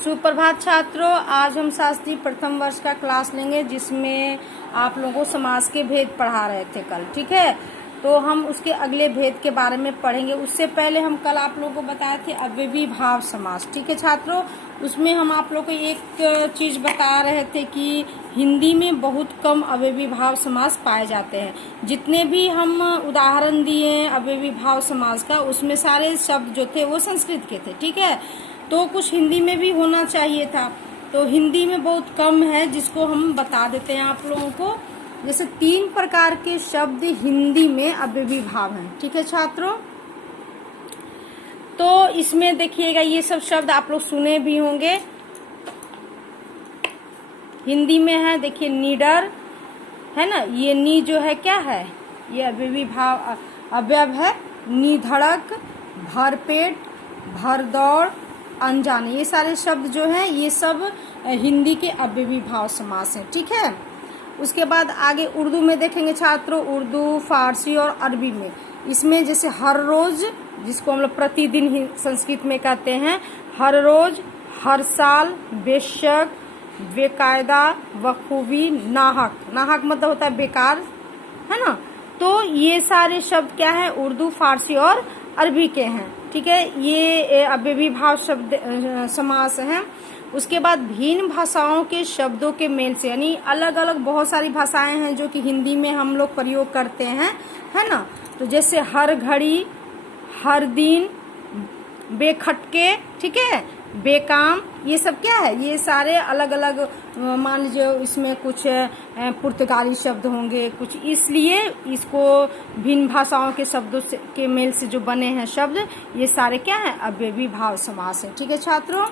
सुप्रभात छात्रों, आज हम शास्त्री प्रथम वर्ष का क्लास लेंगे जिसमें आप लोगों को समास के भेद पढ़ा रहे थे कल। ठीक है, तो हम उसके अगले भेद के बारे में पढ़ेंगे। उससे पहले हम कल आप लोगों को बताए थे अव्ययी भाव समास। ठीक है छात्रों, उसमें हम आप लोगों को एक चीज बता रहे थे कि हिंदी में बहुत कम अव्ययी भाव समास पाए जाते हैं। जितने भी हम उदाहरण दिए अव्ययी भाव समास का, उसमें सारे शब्द जो थे वो संस्कृत के थे। ठीक है, तो कुछ हिंदी में भी होना चाहिए था, तो हिंदी में बहुत कम है, जिसको हम बता देते हैं आप लोगों को। जैसे 3 प्रकार के शब्द हिंदी में अव्ययी भाव हैं। ठीक है छात्रों, तो इसमें देखिएगा ये सब शब्द आप लोग सुने भी होंगे, हिंदी में है। देखिए निडर है ना, ये नी जो है क्या है, ये अव्ययी भाव अवयव है। निधड़क, भरपेट, भरदौड़, अनजाने, ये सारे शब्द जो हैं ये सब हिंदी के अव्ययी भाव समास हैं। ठीक है, उसके बाद आगे उर्दू में देखेंगे छात्रों, उर्दू, फारसी और अरबी में। इसमें जैसे हर रोज, जिसको हम लोग प्रतिदिन ही संस्कृत में कहते हैं, हर रोज, हर साल, बेशक, बेकायदा, बखूबी, नाहक। नाहक मतलब होता है बेकार, है ना। तो ये सारे शब्द क्या है, उर्दू, फारसी और अरबी के हैं। ठीक है, ये अव्ययी भाव शब्द समास हैं। उसके बाद भिन्न भाषाओं के शब्दों के मेल से, यानी अलग अलग बहुत सारी भाषाएं हैं जो कि हिंदी में हम लोग प्रयोग करते हैं, है ना। तो जैसे हर घड़ी, हर दिन, बेखटके, ठीक है, बेकाम, ये सब क्या है, ये सारे अलग अलग, मान लीजिए इसमें कुछ पुर्तगाली शब्द होंगे कुछ, इसलिए इसको भिन्न भाषाओं के शब्दों से के मेल से जो बने हैं शब्द, ये सारे क्या है, अव्ययी भाव समास है। ठीक है छात्रों,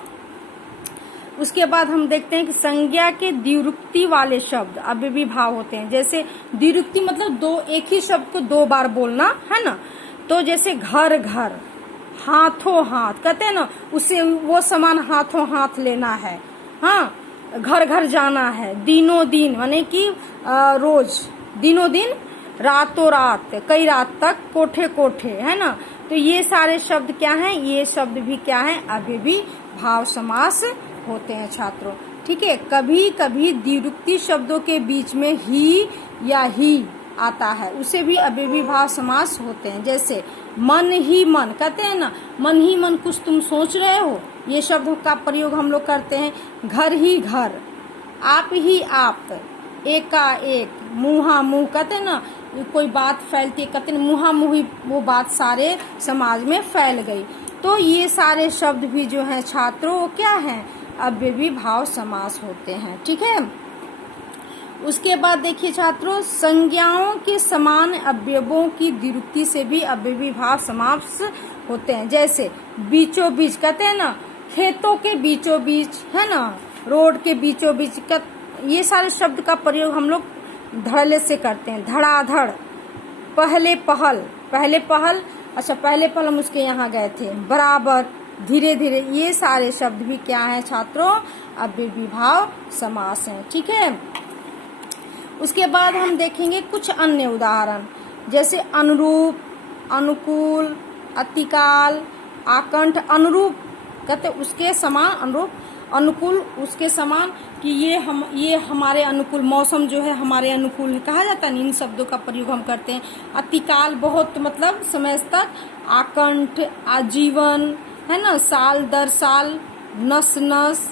उसके बाद हम देखते हैं कि संज्ञा के द्विरुक्ति वाले शब्द अव्ययी भाव होते हैं। जैसे द्विरुक्ति मतलब एक ही शब्द को 2 बार बोलना, है ना। तो जैसे घर घर, हाथों हाथ, कहते हैं ना, उसे वो समान हाथों हाथ लेना है। हाँ, घर घर जाना है, दिनों दिन माने कि रोज, दिनों दिन, रातों रात, कई रात तक, कोठे कोठे, है ना। तो ये सारे शब्द क्या हैं, ये शब्द भी क्या है, अव्ययी भाव समास होते हैं छात्रों। ठीक है, कभी कभी द्विरुक्ति शब्दों के बीच में ही या ही आता है, उसे भी अव्ययी भाव समास होते हैं। जैसे मन ही मन, कहते हैं ना, मन ही मन कुछ तुम सोच रहे हो, ये शब्द का प्रयोग हम लोग करते हैं। घर ही घर, आप ही आप, एका एक, मुहा मुंह, कहते हैं ना, कोई बात फैलती, कहते हैं मुहा मुही, वो बात सारे समाज में फैल गई। तो ये सारे शब्द भी जो हैं छात्रों, वो क्या हैं, अव्ययी भाव समास होते हैं। ठीक है, उसके बाद देखिए छात्रों, संज्ञाओं के समान अवयवों की द्विरुक्ति से भी अव्ययी भाव समास होते हैं। जैसे बीचों बीच, कहते हैं ना, खेतों के बीचों बीच, है ना, रोड के बीचों बीच का, ये सारे शब्द का प्रयोग हम लोग धड़ल्ले से करते हैं। धड़ाधड़, पहले पहल, पहले पहल, अच्छा पहले पहल हम उसके यहाँ गए थे, बराबर, धीरे धीरे, ये सारे शब्द भी क्या है छात्रों, अव्ययी भाव समास हैं। ठीक है, उसके बाद हम देखेंगे कुछ अन्य उदाहरण, जैसे अनुरूप, अनुकूल, अतिकाल, आकंठ। अनुरूप कहते उसके समान, अनुरूप, अनुकूल उसके समान, कि ये हमारे अनुकूल, मौसम जो है हमारे अनुकूल है, कहा जाता है। इन शब्दों का प्रयोग हम करते हैं। अतिकाल बहुत मतलब समय तक, आकंठ आजीवन, है ना, साल दर साल, नस नस,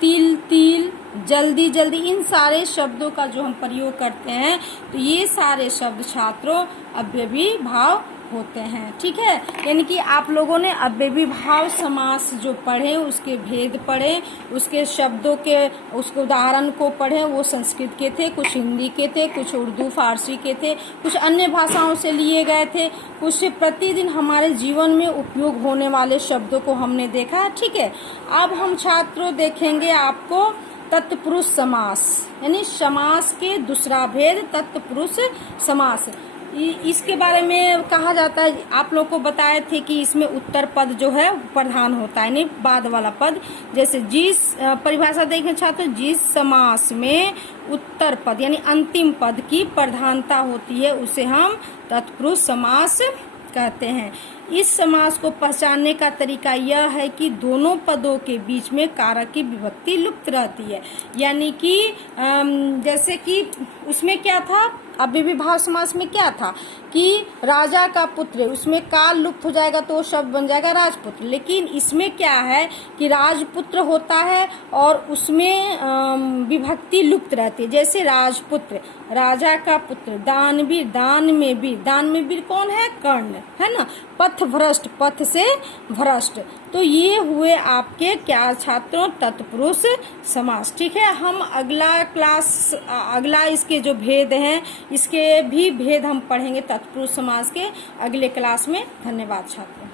तिल तिल, जल्दी जल्दी, इन सारे शब्दों का जो हम प्रयोग करते हैं, तो ये सारे शब्द छात्रों अव्ययी भाव होते हैं। ठीक है, यानी कि आप लोगों ने अव्ययी भाव समास जो पढ़े, उसके भेद पढ़े, उसके शब्दों के, उसके उदाहरण को पढ़े, वो संस्कृत के थे, कुछ हिंदी के थे, कुछ उर्दू फारसी के थे, कुछ अन्य भाषाओं से लिए गए थे, कुछ प्रतिदिन हमारे जीवन में उपयोग होने वाले शब्दों को हमने देखा। ठीक है, अब हम छात्रों देखेंगे आपको तत्पुरुष समास, यानी समास के दूसरा भेद तत्पुरुष समास। इसके बारे में कहा जाता है, आप लोग को बताए थे कि इसमें उत्तर पद जो है प्रधान होता है, यानी बाद वाला पद। जैसे जिस परिभाषा देखें छात्र, जिस समास में उत्तर पद यानी अंतिम पद की प्रधानता होती है, उसे हम तत्पुरुष समास कहते हैं। इस समास को पहचानने का तरीका यह है कि दोनों पदों के बीच में कारक की विभक्ति लुप्त रहती है। यानी कि जैसे कि उसमें क्या था, अव्ययीभाव समास में क्या था कि राजा का पुत्र, उसमें काल लुप्त हो जाएगा तो शब्द बन जाएगा राजपुत्र। लेकिन इसमें क्या है कि राजपुत्र होता है और उसमें विभक्ति लुप्त रहती है। जैसे राजपुत्र, राजा का पुत्र, दानवीर, दान में वीर कौन है, कर्ण, है ना। पथ भ्रष्ट, पथ से भ्रष्ट। तो ये हुए आपके क्या छात्रों, तत्पुरुष समास। ठीक है, हम अगला इसके जो भेद हैं, इसके भी भेद हम पढ़ेंगे तत्पुरुष समास के अगले क्लास में। धन्यवाद छात्रों।